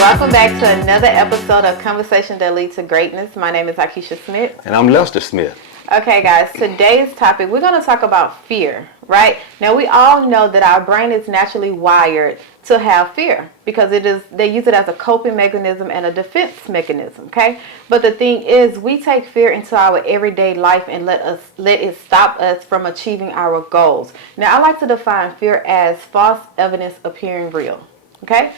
Welcome back to another episode of Conversation That Lead to Greatness. My name is Akeisha Smith. And I'm Lester Smith. Okay, guys, today's topic, we're going to talk about fear, right? Now, we all know that our brain is naturally wired to have fear because they use it as a coping mechanism and a defense mechanism, okay? But the thing is, we take fear into our everyday life and let it stop us from achieving our goals. Now, I like to define fear as false evidence appearing real, okay?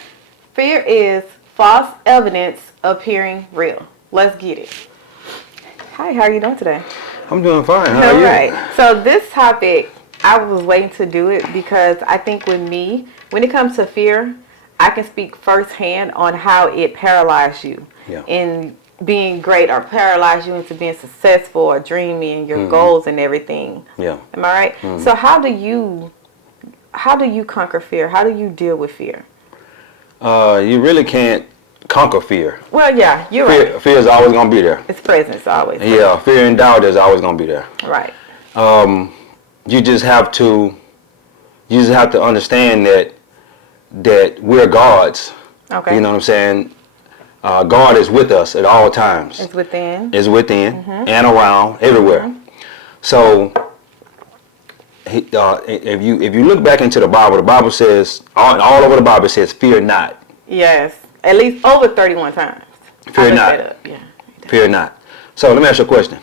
Fear is false evidence appearing real. Let's get it. Hi, how are you doing today? I'm doing fine. How are you? All right. So this topic, I was waiting to do it because I think with me, when it comes to fear, I can speak firsthand on how it paralyzes you in being great or paralyze you into being successful or dreaming your goals and everything. Yeah. Am I right? Mm-hmm. So how do you conquer fear? How do you deal with fear? You really can't conquer fear. Well, yeah, you're right. Fear is always going to be there. It's present, it's always there. Yeah, fear and doubt is always going to be there. Right. You just have to understand that we're gods. Okay. You know what I'm saying? God is with us at all times. It's within. It's within and around, everywhere. Mm-hmm. So if you look back into the Bible says, all over the Bible says, fear not. Yes. At least over 31 times. Fear not. Yeah. Fear not. So let me ask you a question.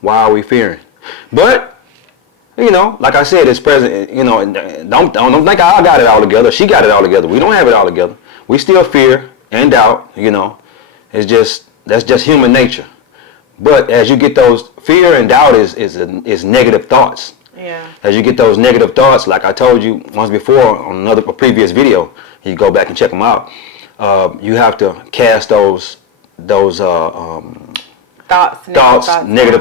Why are we fearing? But, like I said, it's present. Don't think I got it all together. She got it all together. We don't have it all together. We still fear and doubt. That's just human nature. But as you get those, fear and doubt is negative thoughts. Yeah. As you get those negative thoughts, like I told you once before on a previous video, you go back and check them out. You have to cast those negative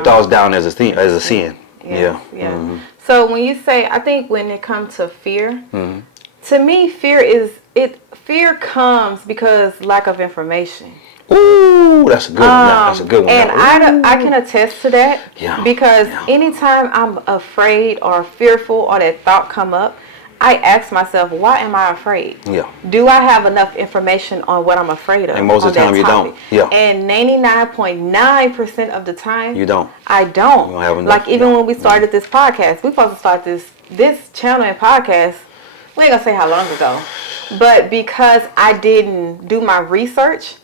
thoughts down as a sin. Yes, yeah. Mm-hmm. So when you say, I think when it comes to fear, to me, fear comes because lack of information. Ooh, that's a good one. That's a good one. And I can attest to that because anytime I'm afraid or fearful or that thought come up, I ask myself, why am I afraid? Yeah. Do I have enough information on what I'm afraid of? And most of the time you don't. Yeah. And 99.9% of the time you don't. I don't. You don't have enough. Like even when we started this podcast, we supposed to start this channel and podcast. We ain't gonna say how long ago, but because I didn't do my research,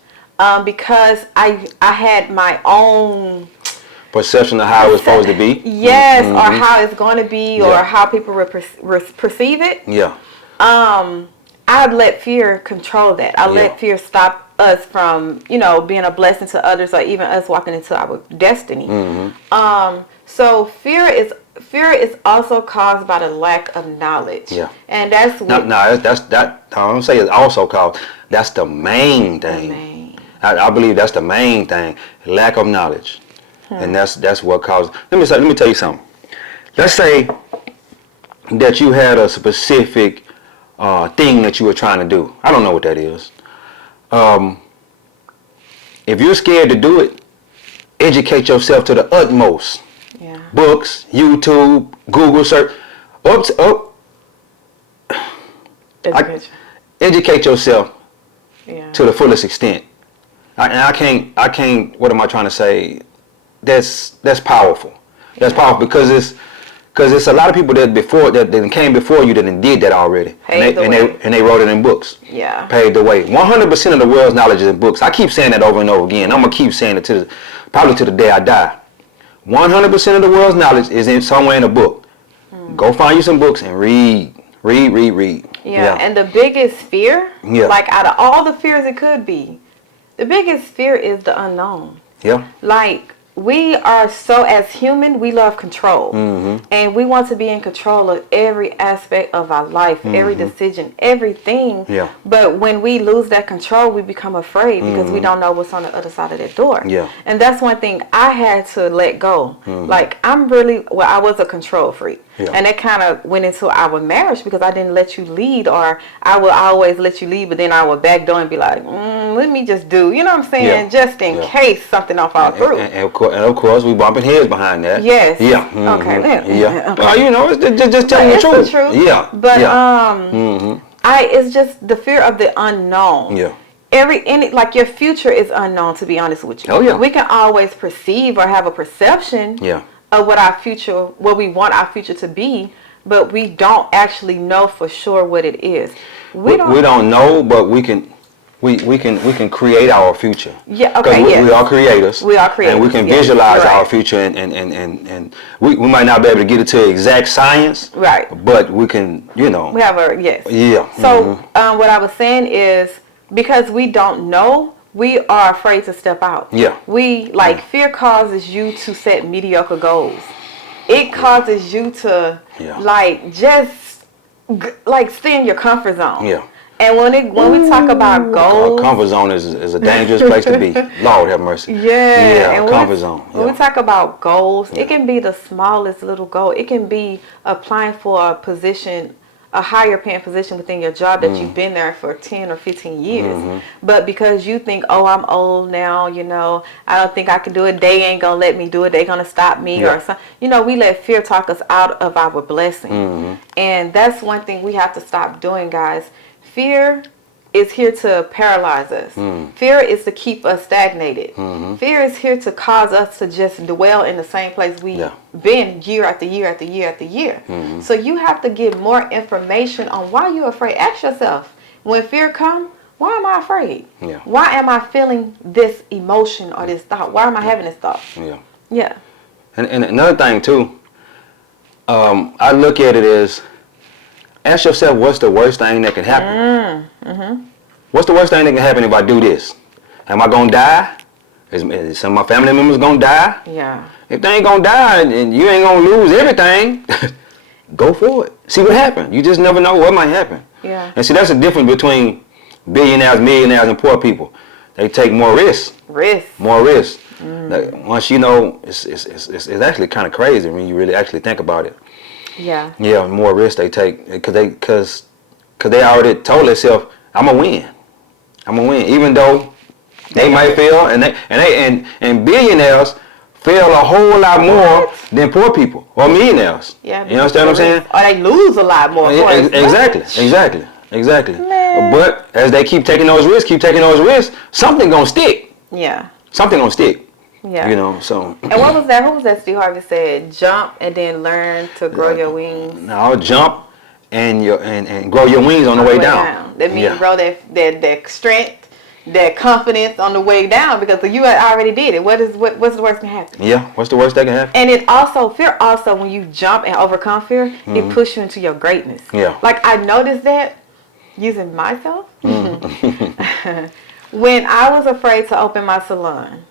because I had my own perception of how it's supposed to be. Yes, or how it's going to be, or how people perceive it. Yeah. I'd let fear control that. I let fear stop us from, being a blessing to others, or even us walking into our destiny. So fear is also caused by the lack of knowledge. Yeah. And that's what. I don't say it's also caused. That's the main thing. I believe that's the main thing. Lack of knowledge. And that's what caused. Let me tell you something. Let's say that you had a specific thing that you were trying to do. I don't know what that is. If you're scared to do it, educate yourself to the utmost. Yeah. Books, YouTube, Google search. Educate yourself to the fullest extent. I can't. What am I trying to say? That's powerful. That's powerful because it's a lot of people that came before you that did that already, and they wrote it in books. Yeah, paved the way. 100% of the world's knowledge is in books. I keep saying that over and over again. I'm gonna keep saying it probably to the day I die. 100% of the world's knowledge is in somewhere in a book. Go find you some books and read. Yeah, and the biggest fear, like out of all the fears it could be, the biggest fear is the unknown. Yeah. Like, we are as human, we love control. And we want to be in control of every aspect of our life, every decision, everything. Yeah. But when we lose that control, we become afraid because we don't know what's on the other side of that door. Yeah. And that's one thing I had to let go. Like, I was a control freak. Yeah. And that kind of went into our marriage because I didn't let you lead, or I would always let you lead, but then I would backdoor and be like, let me just do, you know what I'm saying? Just in case something don't fall through. And of course, we bumping heads behind that. Yes. Yeah. Okay. Yeah. Well, it's just telling the truth. It's the truth. Yeah. But it's just the fear of the unknown. Yeah. like your future is unknown, to be honest with you. Oh yeah. We can always perceive or have a perception Yeah. of what we want our future to be, but we don't actually know for sure what it is. We don't know, but we can create our future. Yeah, okay, Because we are creators. We are creators. And we can yes, visualize right. our future, and we might not be able to get it to exact science. Right. But we can, We have yes. Yeah. So what I was saying is, because we don't know, we are afraid to step out. Yeah. Fear causes you to set mediocre goals. It causes you to stay in your comfort zone. Yeah. And when we talk about goals, comfort zone is a dangerous place to be. Lord have mercy. Yeah, and comfort zone. Yeah. When we talk about goals, it can be the smallest little goal. It can be applying for a position, a higher paying position within your job that you've been there for 10 or 15 years. But because you think, oh, I'm old now, I don't think I can do it. They ain't going to let me do it. They're going to stop me or something. We let fear talk us out of our blessing. And that's one thing we have to stop doing, guys. Fear is here to paralyze us. Fear is to keep us stagnated. Fear is here to cause us to just dwell in the same place we've been year after year after year after year. So you have to get more information on why you're afraid. Ask yourself, when fear comes, why am I afraid? Yeah. Why am I feeling this emotion or this thought? Why am I having this thought? Yeah. Yeah. And another thing too, I look at it as, ask yourself, what's the worst thing that can happen? What's the worst thing that can happen if I do this? Am I going to die? Is some of my family members going to die? Yeah. If they ain't going to die and you ain't going to lose everything, go for it. See what happens. You just never know what might happen. Yeah. And see, that's the difference between billionaires, millionaires, and poor people. They take more risks. More risk. Like, once it's actually kind of crazy when you really actually think about it. Yeah. Yeah, more risk they take because they already told themselves, I'm gonna win, even though they might fail, and billionaires fail a whole lot more than poor people or millionaires. Yeah. You understand what I'm saying? Or they lose a lot more. Exactly. Man. But as they keep taking those risks, something gonna stick. Yeah. Something gonna stick. Yeah. So. And what was that? Who was that? Steve Harvey said, "Jump and then learn to grow your wings." No, jump and grow your wings on the way down. That means grow that strength, that confidence on the way down, because you already did it. What's the worst can happen? Yeah, what's the worst that can happen? And fear also, when you jump and overcome fear, it pushes you into your greatness. Yeah. Like I noticed that using myself when I was afraid to open my salon.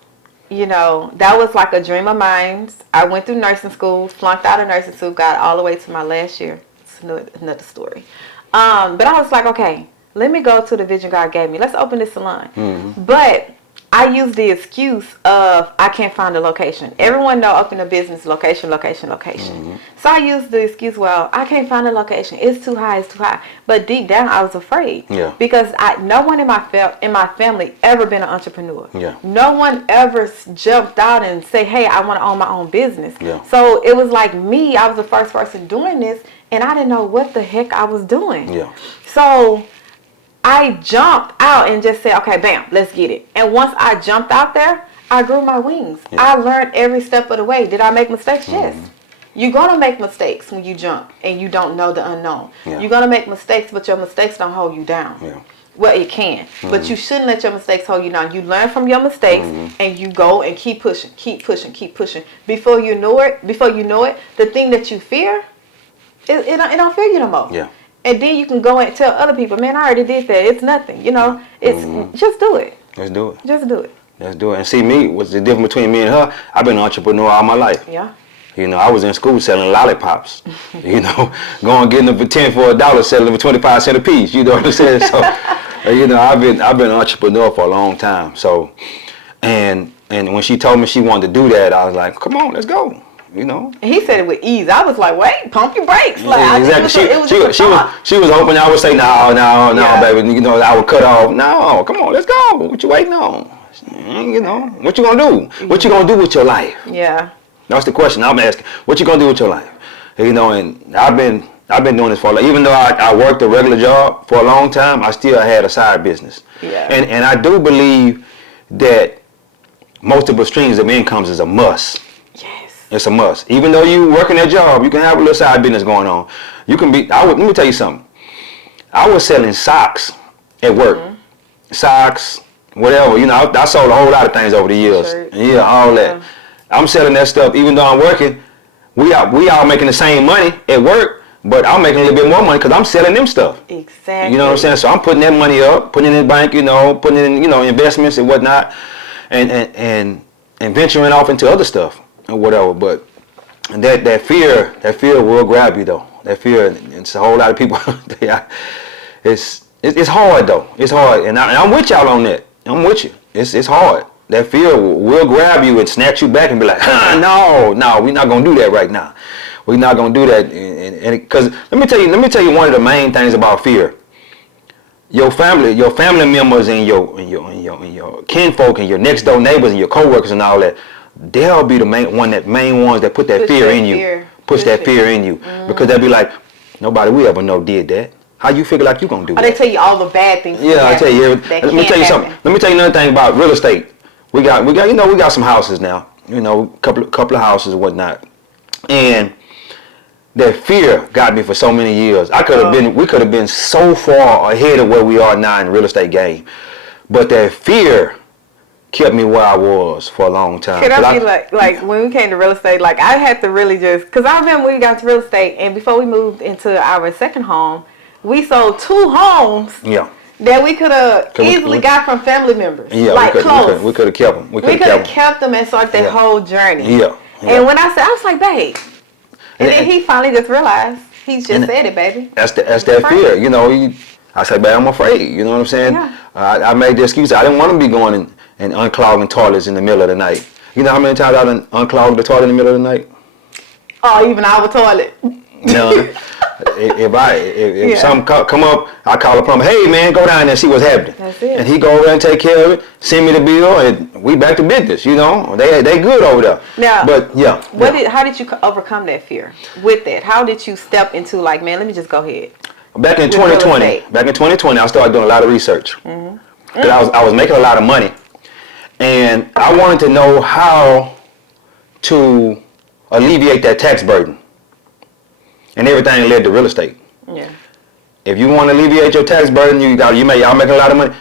That was like a dream of mine. I went through nursing school, flunked out of nursing school, got all the way to my last year. It's another story. But I was like, okay, let me go to the vision God gave me. Let's open this salon. But I used the excuse of I can't find a location. Everyone know open a business, location. So I used the excuse, well, I can't find a location. It's too high. But deep down, I was afraid. Yeah. Because no one in my family ever been an entrepreneur. Yeah. No one ever jumped out and say, hey, I want to own my own business. Yeah. So it was like me. I was the first person doing this, and I didn't know what the heck I was doing. Yeah. So I jumped out and just said, okay, bam, let's get it. And once I jumped out there, I grew my wings. Yeah. I learned every step of the way. Did I make mistakes? Yes. You're going to make mistakes when you jump and you don't know the unknown. Yeah. You're going to make mistakes, but your mistakes don't hold you down. Yeah. Well, it can. But you shouldn't let your mistakes hold you down. You learn from your mistakes and you go and keep pushing. Before you know it, the thing that you fear, it don't fear you no more. Yeah. And then you can go and tell other people, man, I already did that. It's nothing. It's just do it. Let's do it. Just do it. Let's do it. And see, me, what's the difference between me and her? I've been an entrepreneur all my life. Yeah. I was in school selling lollipops. Going getting them for 10 for $1, selling them for 25 cents a piece. You know what I'm saying? So, I've been an entrepreneur for a long time. So, and when she told me she wanted to do that, I was like, come on, let's go. And he said it with ease. I was like, wait, pump your brakes. Like, exactly. She was hoping I would say, no, baby. I would cut off. No, come on, let's go. What you waiting on? What you gonna do? What you gonna do with your life? Yeah. That's the question I'm asking. What you gonna do with your life? And I've been doing this for even though I worked a regular job for a long time, I still had a side business. Yeah. And I do believe that multiple streams of incomes is a must. Yes. It's a must. Even though you working that job, you can have a little side business going on. You can be. Let me tell you something. I was selling socks at work. Socks, whatever. You know, I sold a whole lot of things over the years. Shirts. Yeah, all that. I'm selling that stuff. Even though I'm working, we all making the same money at work, but I'm making a little bit more money because I'm selling them stuff. Exactly. You know what I'm saying? So I'm putting that money up, putting it in the bank. You know, putting it in investments and whatnot, and venturing off into other stuff or whatever. But that fear will grab you though. That fear, it's a whole lot of people. It's hard though. It's hard, and I'm with y'all on that. I'm with you. It's hard. That fear will grab you and snatch you back and be like, no, we're not gonna do that right now. We're not gonna do that, and because let me tell you one of the main things about fear. Your family members and your kinfolk and your next door neighbors and your coworkers and all that, they'll be the main ones that put that fear in you. Push that fear in you because they'll be like, nobody we ever know did that. How you figure like you gonna do that? They tell you all the bad things. Yeah, I tell you. Let me tell you something. Let me tell you another thing about real estate. We got some houses now. Couple of houses and whatnot. And that fear got me for so many years. We could have been so far ahead of where we are now in the real estate game. But that fear kept me where I was for a long time. Can I be like when we came to real estate, like I had to really because I remember when we got to real estate and before we moved into our second home, we sold 2 homes. Yeah. That we could have easily got from family members. Yeah, like close. We could have kept them. We could have kept them and started that whole journey. Yeah. And when I was like, babe. And then he finally just realized, he just said it, baby. That's that fear. I said, babe, I'm afraid. You know what I'm saying? Yeah. I made the excuse. I didn't want to be going and unclogging toilets in the middle of the night. You know how many times I done unclogged the toilet in the middle of the night? Oh, even our toilet. No. If something come up, I call a plumber. Hey man, go down there and see what's happening. That's it. And he go over there and take care of it. Send me the bill, and we back to business. They good over there. Now, but yeah. How did you overcome that fear with that? How did you step into like, man, let me just go ahead? Back in 2020, I started doing a lot of research. Because I was making a lot of money, and I wanted to know how to alleviate that tax burden. And everything led to real estate. Yeah. If you want to alleviate your tax burden, y'all making a lot of money.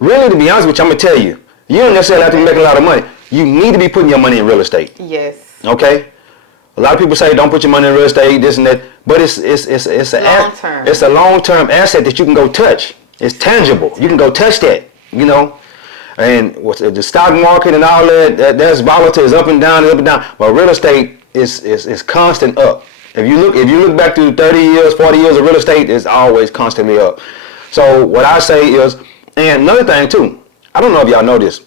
Really, to be honest with you, I'm gonna tell you, you don't necessarily have to make a lot of money. You need to be putting your money in real estate. Yes. Okay. A lot of people say don't put your money in real estate, this and that, but it's a long-term asset that you can go touch. It's tangible. You can go touch that. And the stock market and all that's volatile. It's up and down, But real estate is constant up. If you look back through 30 years, 40 years of real estate, it's always constantly up. So what I say is, and another thing too, I don't know if y'all know this,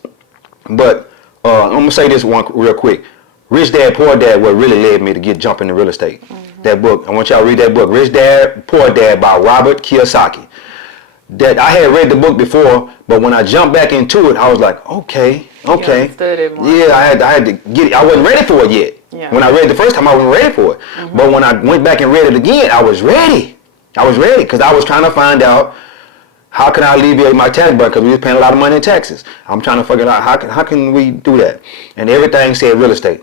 but I'm gonna say this one real quick. Rich Dad Poor Dad what really led me to jump into real estate. That book, I want y'all to read that book, Rich Dad Poor Dad by Robert Kiyosaki. That I had read the book before, but when I jumped back into it, I was like, okay. Yeah, I had to get it. I wasn't ready for it yet. Yeah. When I read it the first time, I wasn't ready for it. But when I went back and read it again, I was ready. Because I was trying to find out how can I alleviate my tax burden, because we was paying a lot of money in taxes. I'm trying to figure out how can we do that. And everything said real estate.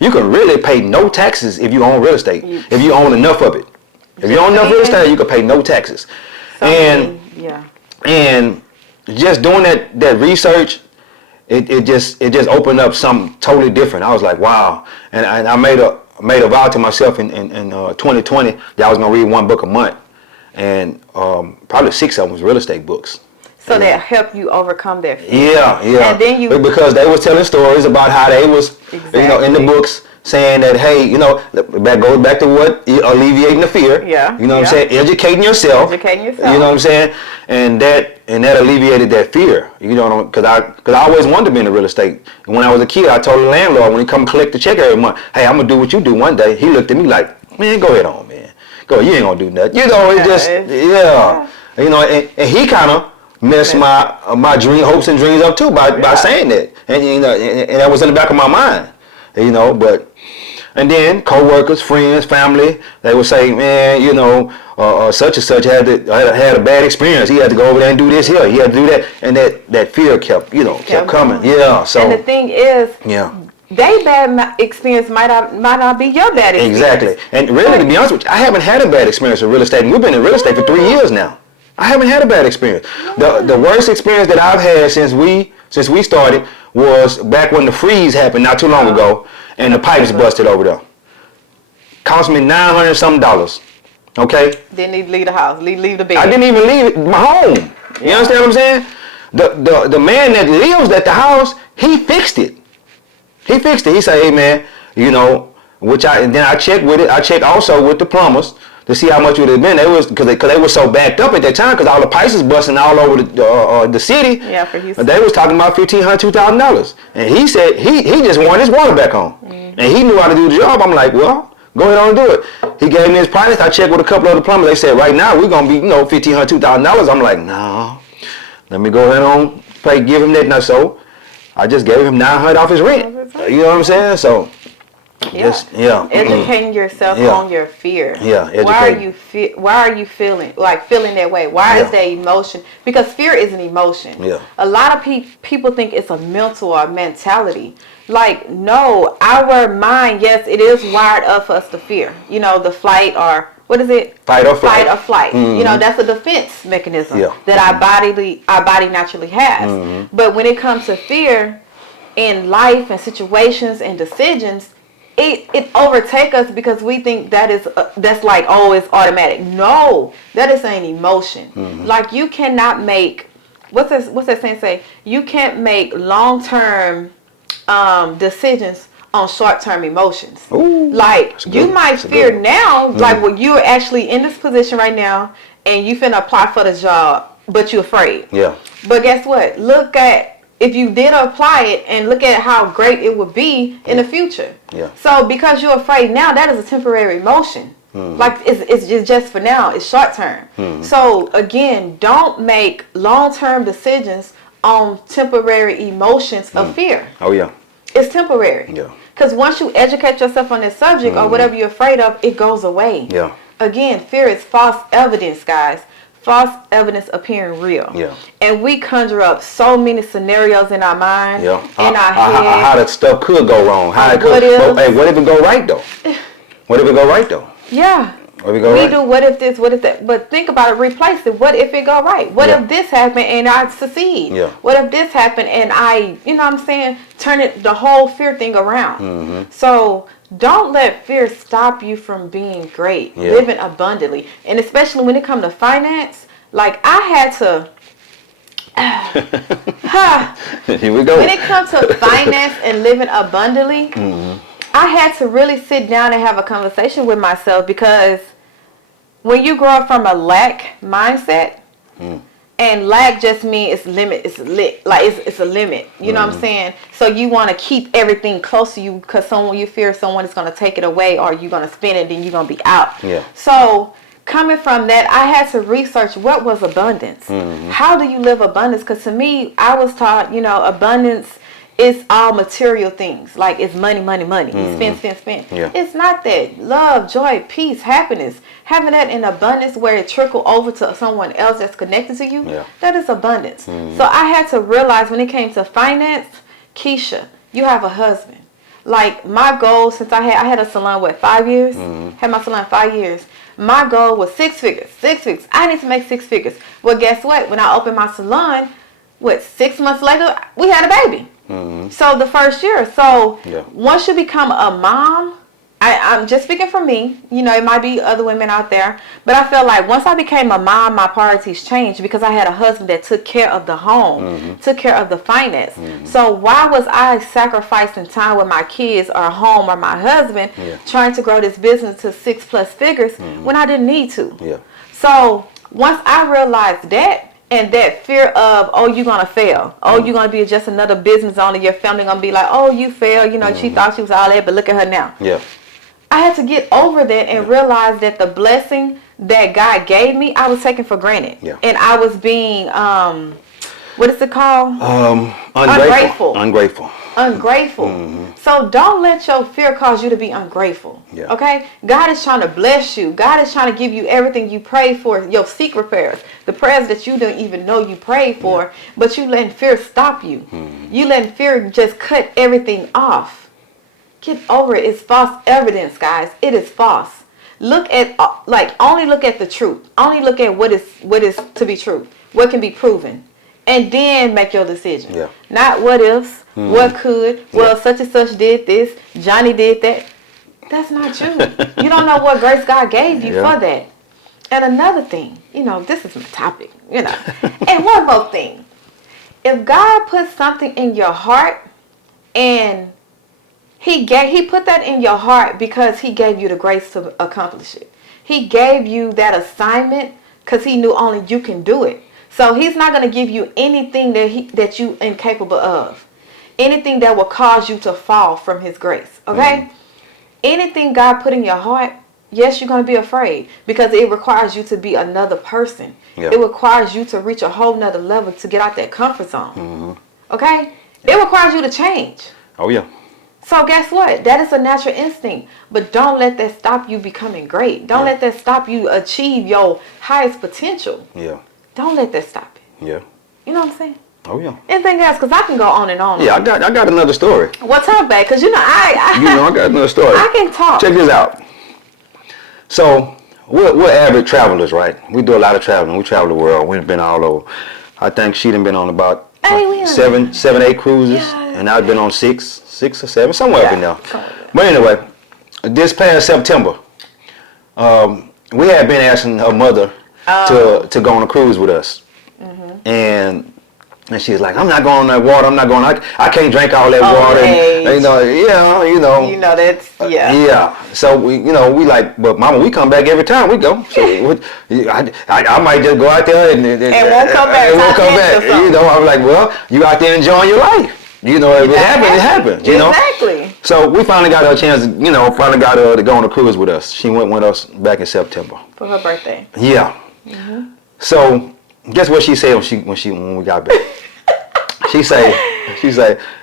You can really pay no taxes if you own real estate, if you own enough of it. If you own enough real estate, you can pay no taxes. And just doing that research, it just opened up something totally different. I was like, wow. And I made a vow to myself in 2020 that I was gonna read 1 book a month, and probably 6 of them was real estate books. So that helped you overcome that fear. Yeah. And then because they was telling stories about how they was, in the books saying that, hey, that goes back to what alleviating the fear. Yeah. You know what I'm saying? Educating yourself. You know what I'm saying? And that alleviated that fear. Because I always wanted to be in the real estate. And when I was a kid, I told the landlord when he come collect the check every month, hey, I'm gonna do what you do one day. He looked at me like, man, go ahead on, man. Go, you ain't gonna do nothing. And he kind of messed my hopes and dreams up too by saying that. And and that was in the back of my mind. And then co-workers, friends, family, they would say, man, such and such had a bad experience. He had to go over there and do this here. He had to do that. And that fear kept coming. Yeah. So. And the thing is, yeah. They bad experience might not be your bad experience. Exactly. And really, to be honest with you, I haven't had a bad experience in real estate. And we've been in real estate for 3 years now. I haven't had a bad experience. The worst experience that I've had since we started was back when the freeze happened not too long ago, and the pipes busted over there. Cost me $900 something. Okay. Didn't even leave the house. Leave the bed. I didn't even leave my home. You understand what I'm saying? The man that lives at the house, he fixed it. He fixed it. He said, hey man, and then I checked with it. I checked also with the plumbers to see how much it would have been. Because they were so backed up at that time because all the pipes was busting all over the city. Yeah, for Houston. They was talking about $1,500, $2,000. And he said he just wanted his water back on. Mm-hmm. And he knew how to do the job. I'm like, well, go ahead on and do it. He gave me his price. I checked with a couple of the plumbers. They said, right now, we're going to be, $1,500, $2,000. I'm like, no. Let me go ahead on give him that. Now, so I just gave him $900 off his rent. You know what I'm saying? So. Educating yourself on your fear. Yeah. Why are you feeling that way? Why is that emotion? Because fear is an emotion. Yeah. A lot of people think it's a mental or mentality. Like, no, our mind, yes, it is wired up for us to fear. The flight or what is it? Fight or flight. Fight or flight. Mm-hmm. That's a defense mechanism that mm-hmm. our body naturally has. Mm-hmm. But when it comes to fear in life and situations and decisions, it overtake us because we think that's like, oh, it's automatic. No, that is an emotion. Mm-hmm. Like, you cannot make what's that saying say? You can't make long-term decisions on short-term emotions. Ooh, like, you might fear now, like when you're actually in this position right now and you finna apply for the job, but you're afraid. Yeah. But guess what? Look at if you did apply it and look at how great it would be in the future. Yeah. So because you're afraid now, that is a temporary emotion. Mm-hmm. Like it's just for now. It's short term. Mm-hmm. So again, don't make long-term decisions on temporary emotions of fear. Oh yeah. It's temporary. Yeah. Because once you educate yourself on this subject or whatever you're afraid of, it goes away. Yeah. Again, fear is false evidence, guys. False evidence appearing real. Yeah. And we conjure up so many scenarios in our mind, in our head. How that stuff could go wrong. How it could. What if it go right though? What if it go right though? Yeah. What if it go right? Do what if this, what if that. But think about it, replace it. What if it go right? What if this happened and I succeed? Yeah. What if this happened and I, turn the whole fear thing around. Mm-hmm. So don't let fear stop you from being great, living abundantly. And especially when it comes to finance, like I had to, here we go. When it comes to finance and living abundantly, I had to really sit down and have a conversation with myself, because when you grow up from a lack mindset, and lack just means it's a limit. You know what I'm saying? So you want to keep everything close to you because you fear someone is going to take it away, or you're going to spend it, then you're going to be out. Yeah. So coming from that, I had to research what was abundance. How do you live abundance? Because to me, I was taught, abundance is all material things. Like, it's money, money, money. You spend. Yeah. It's not that. Love, joy, peace, happiness. Having that in abundance where it trickle over to someone else that's connected to you, that is abundance. So I had to realize when it came to finance, Keisha, you have a husband. Like, my goal, since I had a salon, 5 years? Had my salon 5 years. My goal was 6 figures. I need to make 6 figures. Well, guess what? When I opened my salon, 6 months later, we had a baby. So the first year. So once you become a mom, I'm just speaking for me. It might be other women out there. But I feel like once I became a mom, my priorities changed because I had a husband that took care of the home, took care of the finance. So why was I sacrificing time with my kids or home or my husband trying to grow this business to 6+ figures when I didn't need to? Yeah. So once I realized that, and that fear of, oh, you're going to fail. Oh, you're going to be just another business owner. Your family going to be like, oh, you failed. She thought she was all that, but look at her now. Yeah. I had to get over that and realize that the blessing that God gave me, I was taking for granted. Yeah. And I was being, what is it called? Ungrateful. ungrateful. So don't let your fear cause you to be ungrateful. Yeah. Okay? God is trying to bless you. God is trying to give you everything you pray for, your secret prayers, the prayers that you don't even know you prayed for, but you letting fear stop you. You letting fear just cut everything off. Get over it. It's false evidence, guys. It is false. Look at, only look at the truth. Only look at what is to be true. What can be proven. And then make your decision. Yeah. Not what ifs, what could, well, such and such did this, Johnny did that. That's not you. You don't know what grace God gave you for that. And another thing, this is my topic, And one more thing. If God put something in your heart and He put that in your heart because He gave you the grace to accomplish it. He gave you that assignment because He knew only you can do it. So He's not going to give you anything that you incapable of. Anything that will cause you to fall from His grace. Okay? Anything God put in your heart, yes, you're going to be afraid because it requires you to be another person. Yeah. It requires you to reach a whole nother level to get out that comfort zone. Okay? It requires you to change. Oh, yeah. So guess what? That is a natural instinct. But don't let that stop you becoming great. Don't let that stop you achieve your highest potential. Yeah. Don't let that stop it. Yeah. You know what I'm saying? Oh, yeah. Anything else? Because I can go on and on. Yeah, I got another story. Well, talk back. Because I got another story. I can talk. Check this out. So, we're avid travelers, right? We do a lot of traveling. We travel the world. We've been all over. I think she done been on about 7, 8 cruises. Yeah. And I've been on 6 or 7, somewhere up in there. But anyway, this past September, we had been asking her mother to go on a cruise with us. And she was like, I'm not going on that water. I'm not going. I can't drink all that water. And, that's yeah. So we like, but Mama, we come back every time we go. So I might just go out there and won't come back. And won't come back. I'm like, well, you out there enjoying your life. If it happens, it happens. Exactly. So we finally got her a chance. Finally got her to go on a cruise with us. She went with us back in September for her birthday. Yeah. So guess what she said when we got back? She say,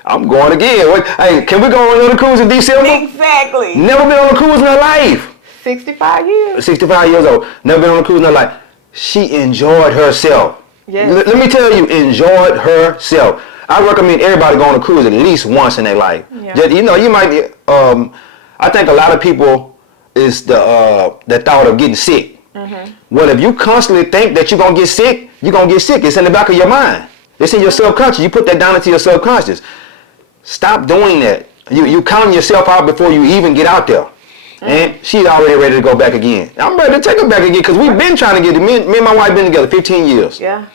I'm going again. Hey, can we go on another cruise in December? Exactly. Never been on a cruise in her life. 65 years. 65 years old. Never been on a cruise in her life. She enjoyed herself. Yes. Let me tell you, enjoyed herself. I recommend everybody go on a cruise at least once in their life. Yeah. You might. I think a lot of people is the thought of getting sick. Well, if you constantly think that you're gonna get sick, you're gonna get sick. It's in the back of your mind. It's in your subconscious. You put that down into your subconscious. Stop doing that. You counting yourself out before you even get out there. And she's already ready to go back again. I'm ready to take her back again because we've been trying to get me and my wife been together 15 years. Yeah.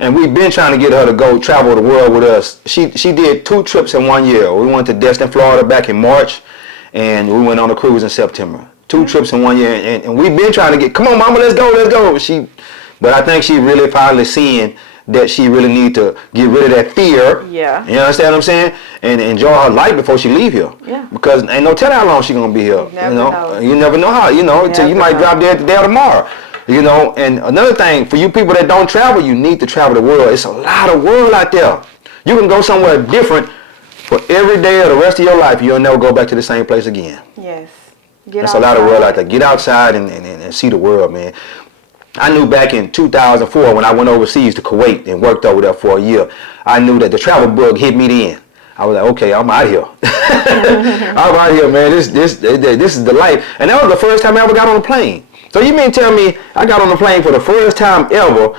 And we've been trying to get her to go travel the world with us. She did 2 trips in 1 year. We went to Destin, Florida back in March, and we went on a cruise in September. 2 trips in 1 year, and we've been trying to get, come on, Mama, let's go. But I think she really finally seeing that she really need to get rid of that fear. Yeah. You understand what I'm saying? And enjoy her life before she leave here. Yeah. Because ain't no telling how long she gonna be here. You never know how. Until you might drop dead today or tomorrow. And another thing, for you people that don't travel, you need to travel the world. It's a lot of world out there. You can go somewhere different for every day of the rest of your life. You'll never go back to the same place again. Yes. There's a lot of world out there. Get outside and see the world, man. I knew back in 2004 when I went overseas to Kuwait and worked over there for a year, I knew that the travel bug hit me then. I was like, okay, I'm out here. I'm out here, man. This is the life. And that was the first time I ever got on a plane. So you mean tell me I got on a plane for the first time ever,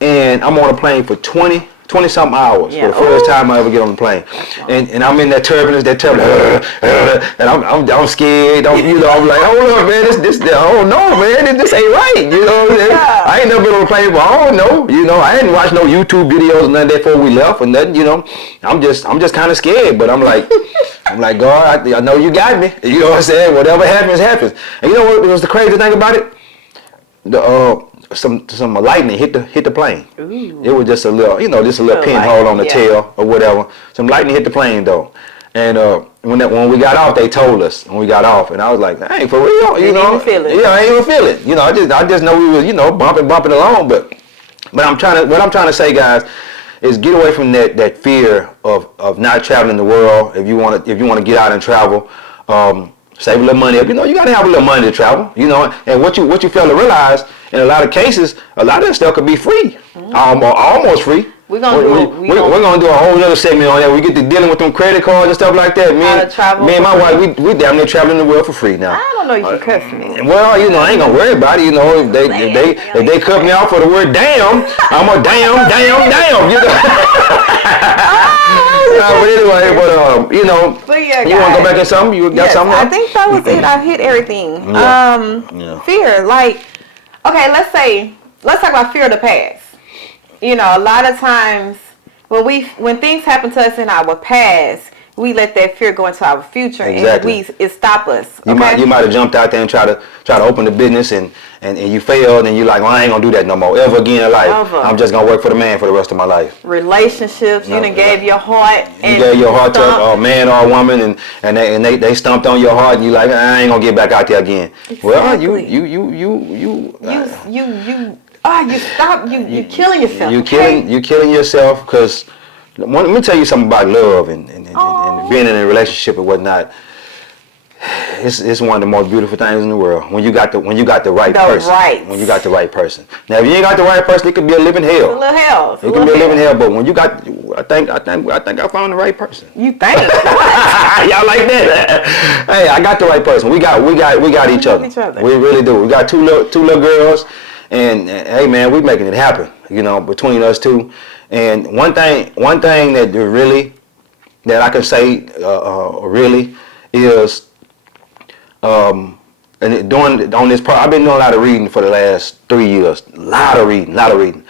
and I'm on a plane for 20 something hours for the first time I ever get on the plane. And I'm in that turbulence, and I'm scared. I'm like, hold up, man, oh no, man, this ain't right. I ain't never been on a plane, but I don't know. I hadn't watched no YouTube videos and none of that before we left, and nothing. I'm just kind of scared, but I'm like, God, I know you got me. You know what I'm saying? Whatever happens, happens. And you know what was the crazy thing about it? Some lightning hit the plane. Ooh. It was just a little, pinhole on the tail or whatever. Some lightning hit the plane though, and when we got off, they told us when we got off, and I was like, "Hey, for real?" Didn't even feel it. Yeah, I ain't even feel it. I just know we was bumping along, but what I'm trying to say, guys, is get away from that fear of not traveling the world. If you want to get out and travel, save a little money. You know, you got to have a little money to travel. You know, and what you fail to realize, in a lot of cases, a lot of that stuff could be free, almost free. We're gonna do a whole other segment on that. We get to dealing with them credit cards and stuff like that. Me and my wife, we damn near traveling the world for free now. I don't know if you cuss me. Well, you know, I ain't gonna worry about it. You know, if they cut me off for the word damn, I'm a damn. You know. But anyway, you know, you want to go back in something? You got something? I think that was it. I hit everything. Fear, like, okay, let's talk about fear of the past. You know, a lot of times when things happen to us in our past, we let that fear go into our future, exactly. and it stop us. Okay? You might have jumped out there and try to open the business and you failed, and you're like, well, I ain't gonna do that no more ever again in life. I'm just gonna work for the man for the rest of my life. Relationships, you done gave your heart. You gave your heart to a man or a woman, and they stumped on your heart, and you like, I ain't gonna get back out there again. Exactly. Well, you killing yourself. You killing yourself, because let me tell you something about love and being in a relationship and whatnot. It's one of the most beautiful things in the world when you got the right person. When you got the right person. Now, if you ain't got the right person, it could be a living hell. It's a little hell. It could be a living hell. But when you got, I think I found the right person. You think? Y'all like that? Hey, I got the right person. We got each other. We really do. We got two little girls, and hey man, we making it happen. You know, between us two. And one thing that I can say really is. And on this part, I've been doing a lot of reading for the last 3 years. A lot of reading.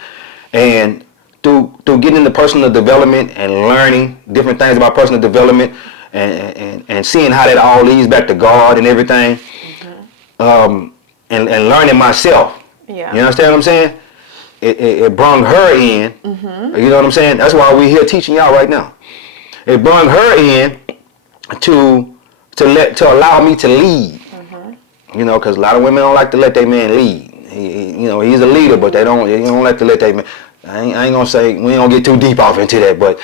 And through getting into personal development and learning different things about personal development and seeing how that all leads back to God and everything, and learning myself. Yeah. You understand what I'm saying? It brought her in. You know what I'm saying? That's why we're here teaching y'all right now. It brought her in to allow me to lead. You know, because a lot of women don't like to let their man lead. He's a leader, but they don't like to let their man. I ain't gonna say, we ain't gonna get too deep off into that, but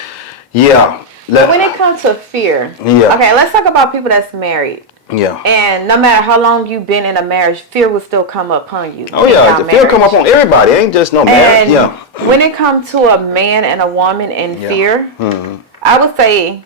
yeah. When it comes to fear, okay, let's talk about people that's married. Yeah. And no matter how long you've been in a marriage, fear will still come upon you. Oh yeah, the fear come up on everybody. It ain't just no marriage. Yeah. When it comes to a man and a woman and fear, I would say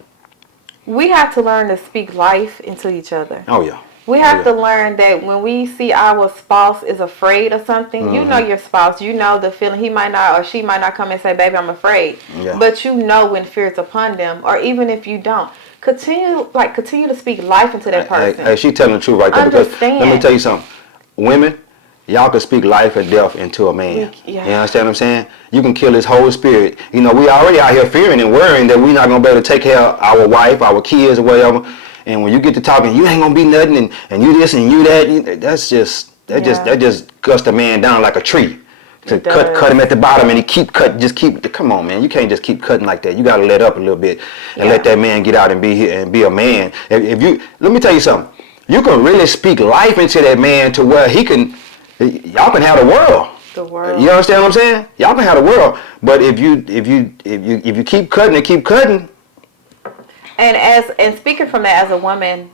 we have to learn to speak life into each other. Oh yeah. We have to learn that when we see our spouse is afraid of something, you know your spouse, you know the feeling. He might not or she might not come and say, baby, I'm afraid. Yeah. But you know when fear is upon them, or even if you don't. Continue to speak life into that person. Hey, she telling the truth right there. Because let me tell you something. Women, y'all can speak life and death into a man. You understand what I'm saying? You can kill his whole spirit. You know, we already out here fearing and worrying that we're not going to be able to take care of our wife, our kids, or whatever. And when you get to talking, you ain't gonna be nothing, and you this and you that. That just cuts a man down like a tree. To cut him at the bottom, and come on, man. You can't just keep cutting like that. You gotta let up a little bit and let that man get out and be a man. If you, let me tell you something. You can really speak life into that man to where y'all can have the world. The world. You understand what I'm saying? Y'all can have the world, but if you keep cutting. And speaking from that as a woman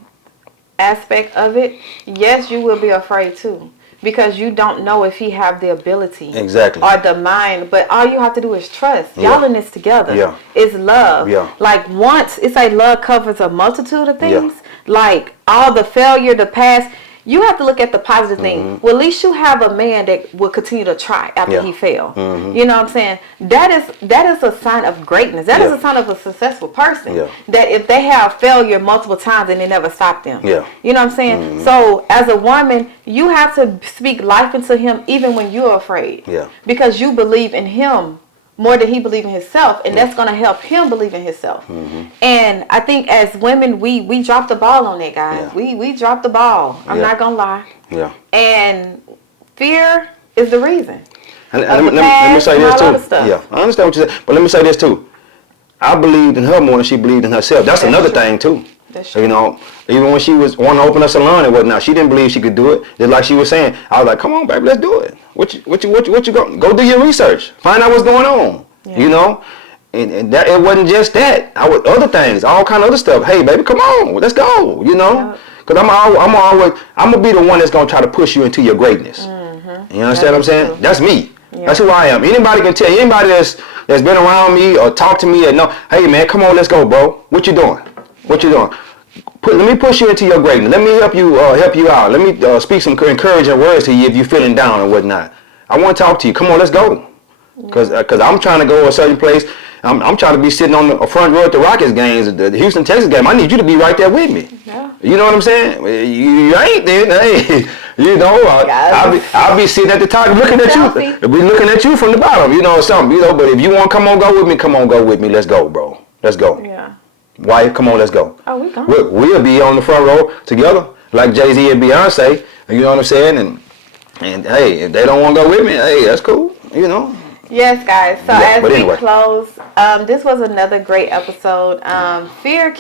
aspect of it, yes, you will be afraid too, because you don't know if he have the ability or the mind. But all you have to do is trust. Y'all in this together. Yeah. It's love. Yeah. Like once it's like love covers a multitude of things. Yeah. Like all the failure, the past. You have to look at the positive thing. Well, at least you have a man that will continue to try after he failed. You know what I'm saying? That is a sign of greatness. That is a sign of a successful person. That if they have failure multiple times and it never stopped them. You know what I'm saying? So as a woman, you have to speak life into him even when you're afraid. Because you believe in him more than he believes in himself, and that's going to help him believe in himself. And I think as women, we dropped the ball on that, guys. We dropped the ball. I'm not going to lie. And fear is the reason. And let me say this too. I understand what you said, but let me say this too. I believed in her more than she believed in herself. That's another thing too. You know, even when she was wanting to open a salon and whatnot, she didn't believe she could do it. Just like she was saying, I was like, "Come on, baby, let's do it. What you go do your research, find out what's going on." You know, And that it wasn't just that. I would other things, all kind of other stuff. Hey, baby, come on, let's go. You know, because I'm gonna be the one that's gonna try to push you into your greatness. Mm-hmm. You understand what I'm saying? True. That's me. Yeah. That's who I am. Anybody can tell you. Anybody that's been around me or talked to me and know, hey man, come on, let's go, bro. What you doing? What you doing? Let me push you into your greatness. Let me help you out. Let me speak some encouraging words to you if you're feeling down or whatnot. I want to talk to you. Come on, let's go. Because I'm trying to go to a certain place. I'm trying to be sitting on the front row at the Rockets games, the Houston, Texas game. I need you to be right there with me. Yeah. You know what I'm saying? You ain't then. Hey, you know, I'll be sitting at the top looking at you. I'll be looking at you from the bottom. You know, something. You know, but if you want to come on, go with me. Come on, go with me. Let's go, bro. Let's go. Yeah. Wife, come on, let's go. Oh, we going. We'll be on the front row together, like Jay-Z and Beyonce. You know what I'm saying? And hey, if they don't want to go with me, hey, that's cool. You know. Yes, guys. So as we close, this was another great episode. Fear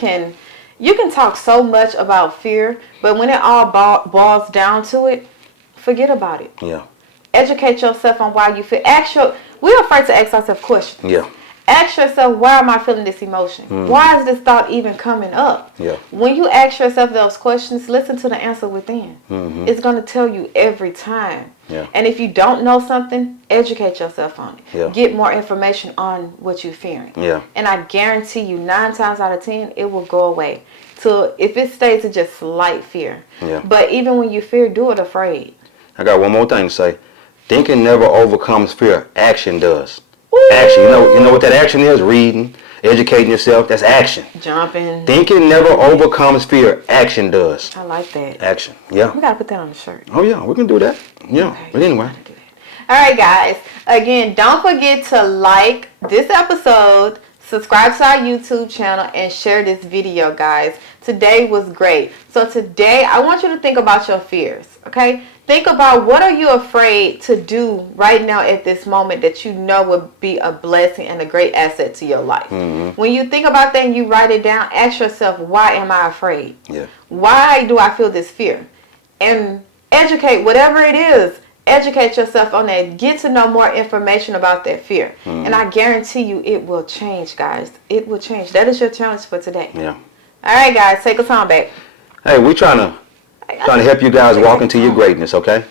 you can talk so much about fear, but when it all boils down to it, forget about it. Yeah. Educate yourself on why you feel. We're afraid to ask ourselves questions. Yeah. Ask yourself, why am I feeling this emotion? Mm. Why is this thought even coming up? Yeah. When you ask yourself those questions, listen to the answer within. Mm-hmm. It's going to tell you every time. Yeah. And if you don't know something, educate yourself on it. Yeah. Get more information on what you're fearing. Yeah. And I guarantee you 9 times out of 10, it will go away. So if it stays at just slight fear. Yeah. But even when you fear, do it afraid. I got one more thing to say. Thinking never overcomes fear. Action does. Action, you know what that action is? Reading, educating yourself. That's action. Jumping. Thinking never overcomes fear. Action does. I like that. Action. Yeah. We gotta put that on the shirt. Oh yeah, we can do that. Yeah. Okay. But anyway. All right, guys. Again, don't forget to like this episode, subscribe to our YouTube channel, and share this video, guys. Today was great. So today, I want you to think about your fears. Okay. Think about what are you afraid to do right now at this moment that you know would be a blessing and a great asset to your life. Mm-hmm. When you think about that and you write it down, ask yourself, why am I afraid? Yeah. Why do I feel this fear? And educate, whatever it is, educate yourself on that. Get to know more information about that fear. Mm-hmm. And I guarantee you it will change, guys. It will change. That is your challenge for today. Yeah. All right, guys, take us on back. Hey, we're trying to help you guys walk into your greatness, okay?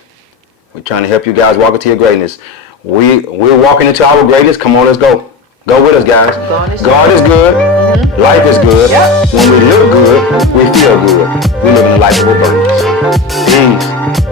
We're trying to help you guys walk into your greatness. We're walking into our greatness. Come on, let's go. Go with us, guys. God is good. Mm-hmm. Life is good. Yep. When we look good, we feel good. We live in a life of abundance. Peace.